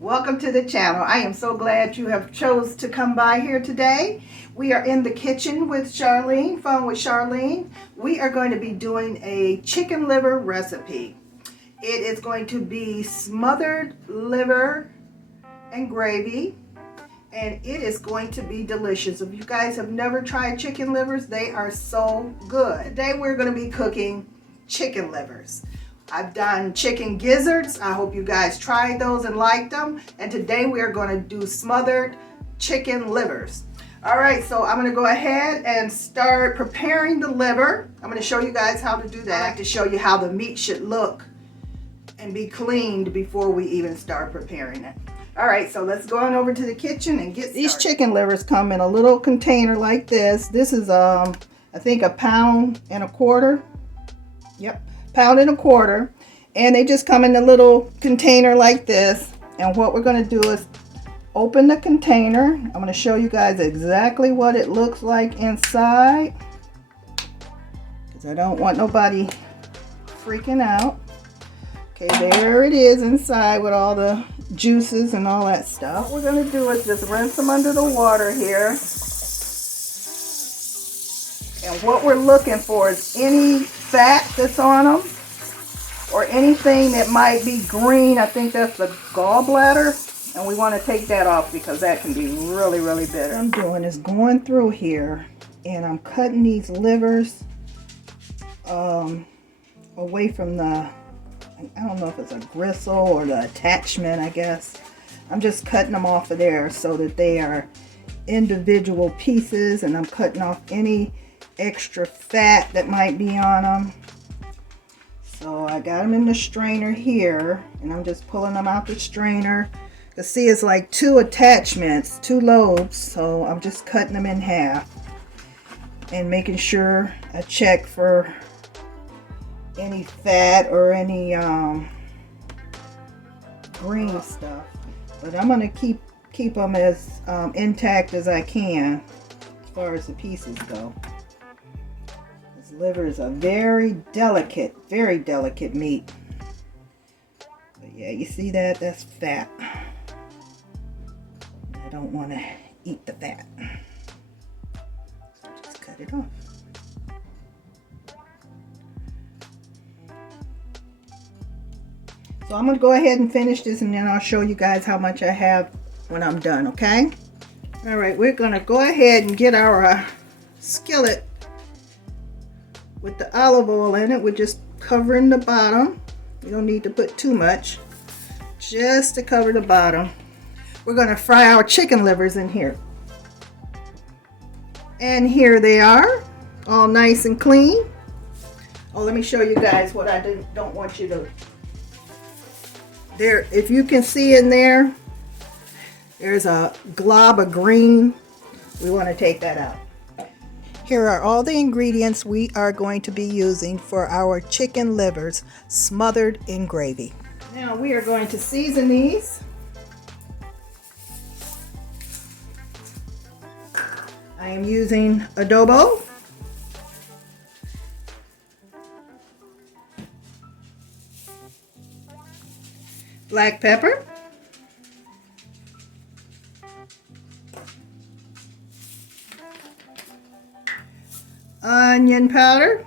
Welcome to the channel. I am so glad you have chose to come by here today. We are in the kitchen with Charlene, Fun with Charlene. We are going to be doing a chicken liver recipe. It is going to be smothered liver and gravy, and it is going to be delicious. If you guys have never tried chicken livers, they are so good. Today we're going to be cooking chicken livers. I've done chicken gizzards. I hope you guys tried those and liked them. And today we are going to do smothered chicken livers. All right, so I'm going to go ahead and start preparing the liver. I'm going to show you guys how to do that. I like to show you how the meat should look and be cleaned before we even start preparing it. All right, so let's go on over to the kitchen and get started. These chicken livers come in a little container like this. This is, I think, 1.25 pounds. Yep. 1.25 pounds, and they just come in a little container like this. And what we're going to do is open the container. I'm going to show you guys exactly what it looks like inside, because I don't want nobody freaking out. Okay, there it is inside with all the juices and all that stuff. What we're going to do is just rinse them under the water here. And what we're looking for is any fat that's on them or anything that might be green. I think that's the gallbladder, and we want to take that off because that can be really, really bitter. What I'm doing is going through here and I'm cutting these livers away from the, I don't know if it's a gristle or the attachment, I guess. I'm just cutting them off of there so that they are individual pieces, and I'm cutting off any extra fat that might be on them. So I got them in the strainer here, and I'm just pulling them out the strainer. You see, it's like 2 attachments, 2 lobes, so I'm just cutting them in half and making sure I check for any fat or any green stuff. But I'm going to keep them as intact as I can as far as the pieces go. Liver is a very delicate meat. But yeah, you see that? That's fat. I don't want to eat the fat. So just cut it off. So I'm going to go ahead and finish this, and then I'll show you guys how much I have when I'm done, okay? All right, we're going to go ahead and get our skillet with the olive oil in it. We're just covering the bottom. You don't need to put too much, just to cover the bottom. We're going to fry our chicken livers in here. And here they are, all nice and clean. Oh, let me show you guys what I don't want you to. There, if you can see in there, there's a glob of green. We want to take that out. Here are all the ingredients we are going to be using for our chicken livers smothered in gravy. Now we are going to season these. I am using adobo, black pepper, onion powder,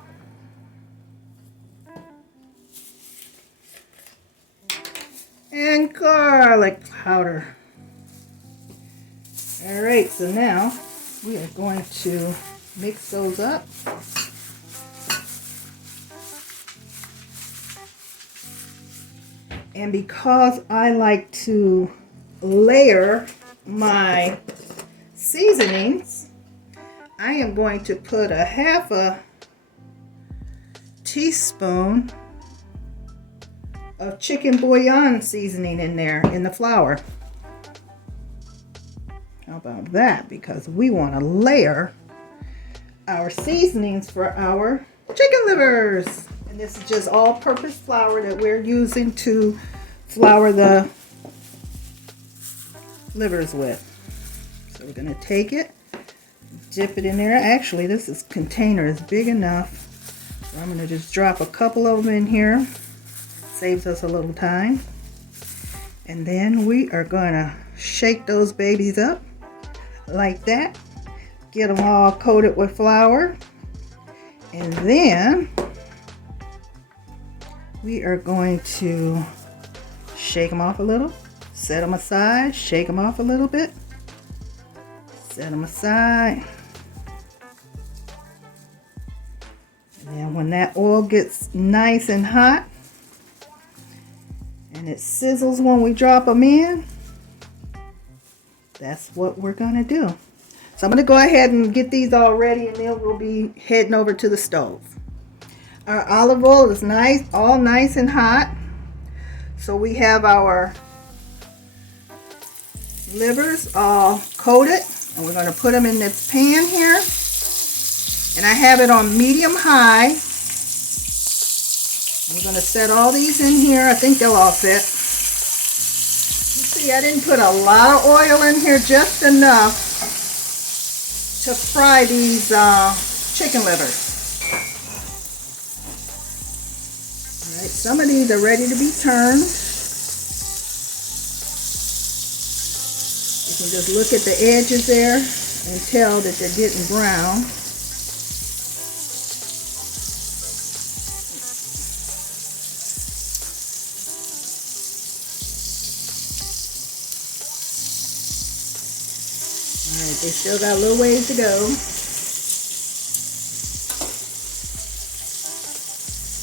and garlic powder. All right, so now we are going to mix those up. And because I like to layer my seasonings, I am going to put a 1/2 teaspoon of chicken bouillon seasoning in there in the flour. How about that? Because we want to layer our seasonings for our chicken livers. And this is just all-purpose flour that we're using to flour the livers with. So we're going to take it, dip it in there. Actually, this container is big enough. So I'm going to just drop a couple of them in here. Saves us a little time. And then we are going to shake those babies up like that. Get them all coated with flour. And then we are going to shake them off a little. Set them aside. Shake them off a little bit. Set them aside. And then when that oil gets nice and hot, and it sizzles when we drop them in, that's what we're going to do. So I'm going to go ahead and get these all ready, and then we'll be heading over to the stove. Our olive oil is nice, all nice and hot. So we have our livers all coated, and we're going to put them in this pan here. And I have it on medium high. We're going to set all these in here. I think they'll all fit. You see, I didn't put a lot of oil in here, just enough to fry these chicken livers. All right, some of these are ready to be turned. You can just look at the edges there and tell that they're getting brown. Alright, they still got a little ways to go.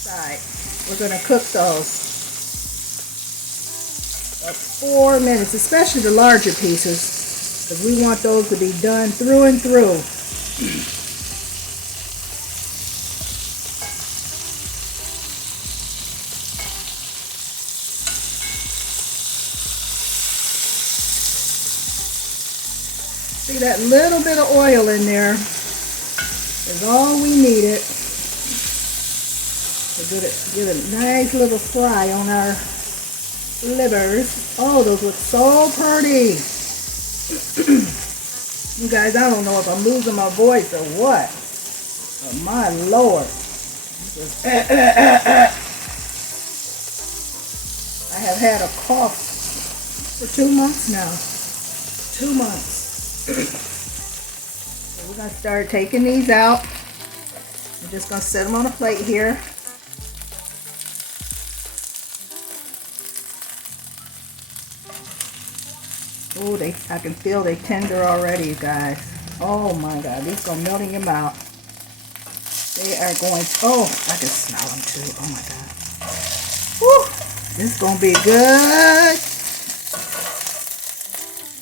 Alright, we're going to cook those for 4 minutes, especially the larger pieces, because we want those to be done through and through. See, that little bit of oil in there is all we needed to get a nice little fry on our livers. Oh, those look so pretty. You guys, I don't know if I'm losing my voice or what. But my Lord. I have had a cough for 2 months now. 2 months. So we're going to start taking these out. I'm just going to set them on a plate here. Oh, I can feel they tender already, you guys. Oh my God, these going to melt in your mouth. They are going to, oh, I can smell them too. Oh my God. Whew, this is going to be good.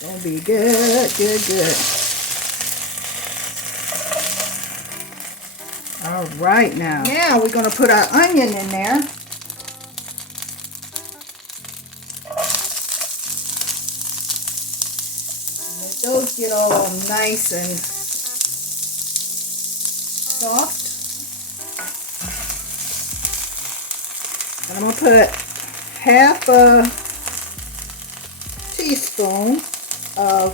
Gonna be good, good, good. All right, now we're gonna put our onion in there. Let those get all nice and soft. And I'm gonna put half a teaspoon of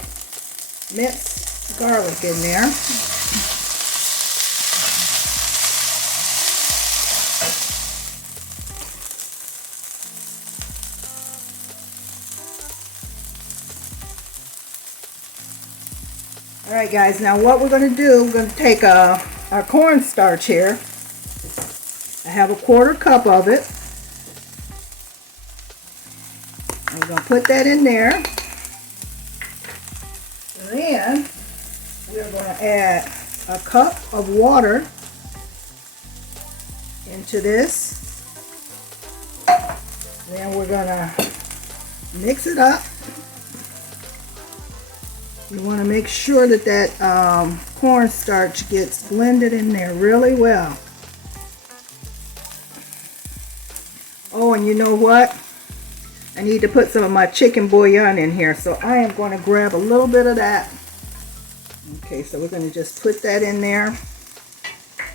minced garlic in there. Alright guys, now what we're going to do, we're going to take our cornstarch here. I have a 1/4 cup of it. I'm going to put that in there. Then we're going to add a cup of water into this. Then we're going to mix it up. You want to make sure that that cornstarch gets blended in there really well. Oh, and you know what? I need to put some of my chicken bouillon in here, so I am going to grab a little bit of that. Okay, so we're going to just put that in there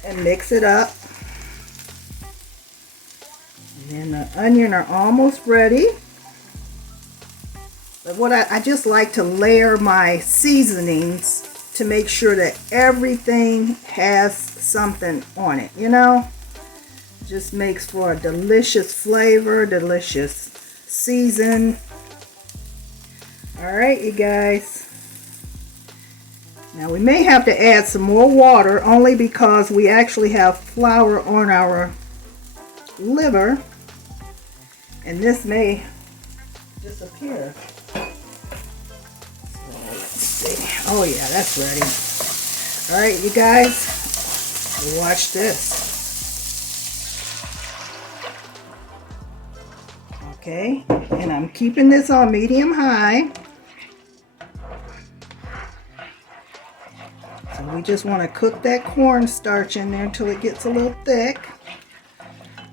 and mix it up. And then the onion are almost ready. But what I just like to layer my seasonings to make sure that everything has something on it, you know? Just makes for a delicious flavor, delicious season. All right, you guys. Now we may have to add some more water only because we actually have flour on our liver and this may disappear. So let's see. Oh yeah, that's ready. All right, you guys, watch this. Okay, and I'm keeping this on medium high. So we just want to cook that cornstarch in there until it gets a little thick.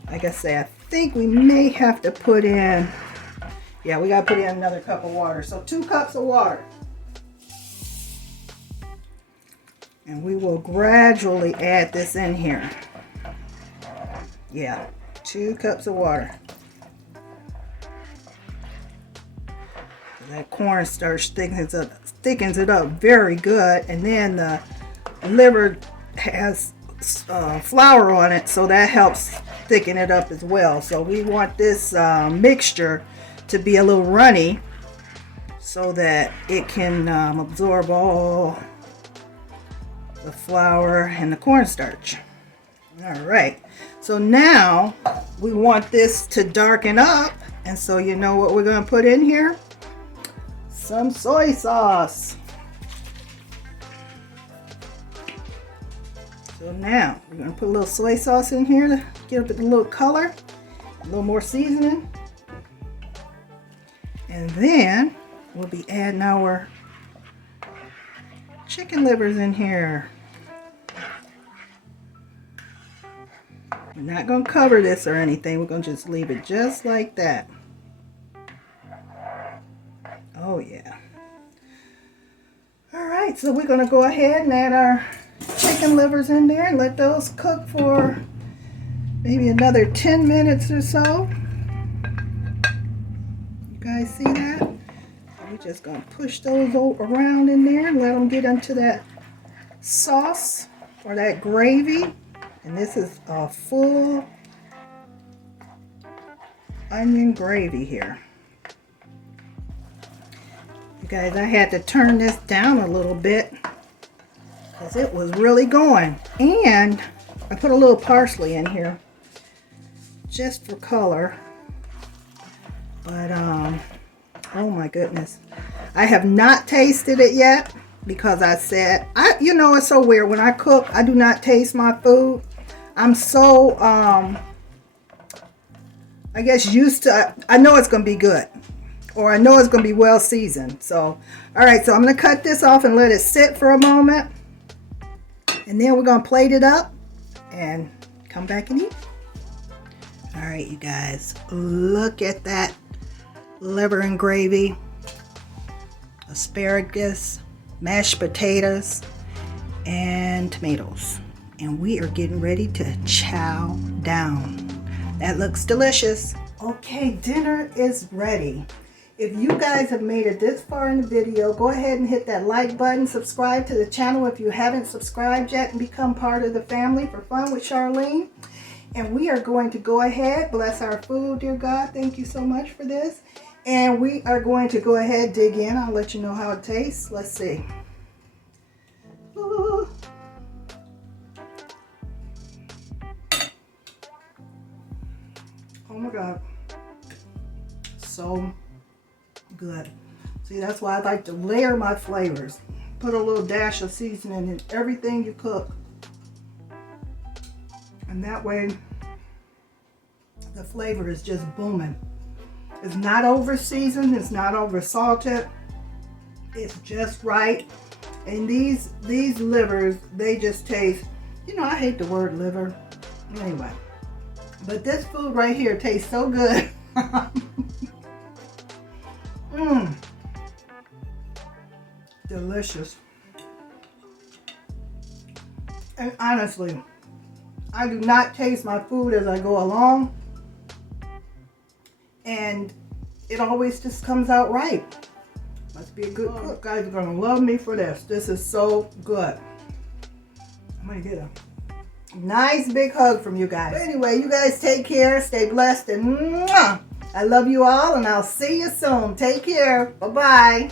Like I say, I think we may have to put in, yeah, we got to put in another cup of water. So 2 cups of water. And we will gradually add this in here. Yeah, 2 cups of water. That cornstarch thickens it up very good, and then the liver has flour on it, so that helps thicken it up as well. So we want this mixture to be a little runny so that it can absorb all the flour and the cornstarch. All right, so now we want this to darken up, and so you know what we're going to put in here? Some soy sauce. So now we're going to put a little soy sauce in here to give it a little color, a little more seasoning. And then we'll be adding our chicken livers in here. We're not going to cover this or anything. We're going to just leave it just like that. Oh yeah. All right, so we're going to go ahead and add our chicken livers in there and let those cook for maybe another 10 minutes or so. You guys see that? So we're just going to push those around in there and let them get into that sauce or that gravy. And this is a full onion gravy here. You guys, I had to turn this down a little bit because it was really going. And I put a little parsley in here just for color. But oh my goodness, I have not tasted it yet because I said, you know, it's so weird when I cook, I do not taste my food. I'm so I guess used to, I know it's gonna be good, or I know it's going to be well seasoned. So, all right, so I'm going to cut this off and let it sit for a moment. And then we're going to plate it up and come back and eat. All right, you guys, look at that liver and gravy, asparagus, mashed potatoes, and tomatoes. And we are getting ready to chow down. That looks delicious. Okay, dinner is ready. If you guys have made it this far in the video, go ahead and hit that like button, subscribe to the channel if you haven't subscribed yet, and become part of the family for Fun with Charlene. And we are going to go ahead, bless our food, dear God. Thank you so much for this. And we are going to go ahead, dig in. I'll let you know how it tastes. Let's see. Ooh. Oh my God. So good. See, that's why I like to layer my flavors. Put a little dash of seasoning in everything you cook. And that way, the flavor is just booming. It's not over seasoned, it's not over salted. It's just right. And these livers, they just taste, you know, I hate the word liver. Anyway, but this food right here tastes so good. Delicious. And honestly, I do not taste my food as I go along, and it always just comes out right. Must be a good cook. Guys are gonna love me for this. This is so good. I'm gonna get a nice big hug from you guys. But anyway, you guys take care, stay blessed, and mwah! I love you all, and I'll see you soon. Take care. Bye-bye.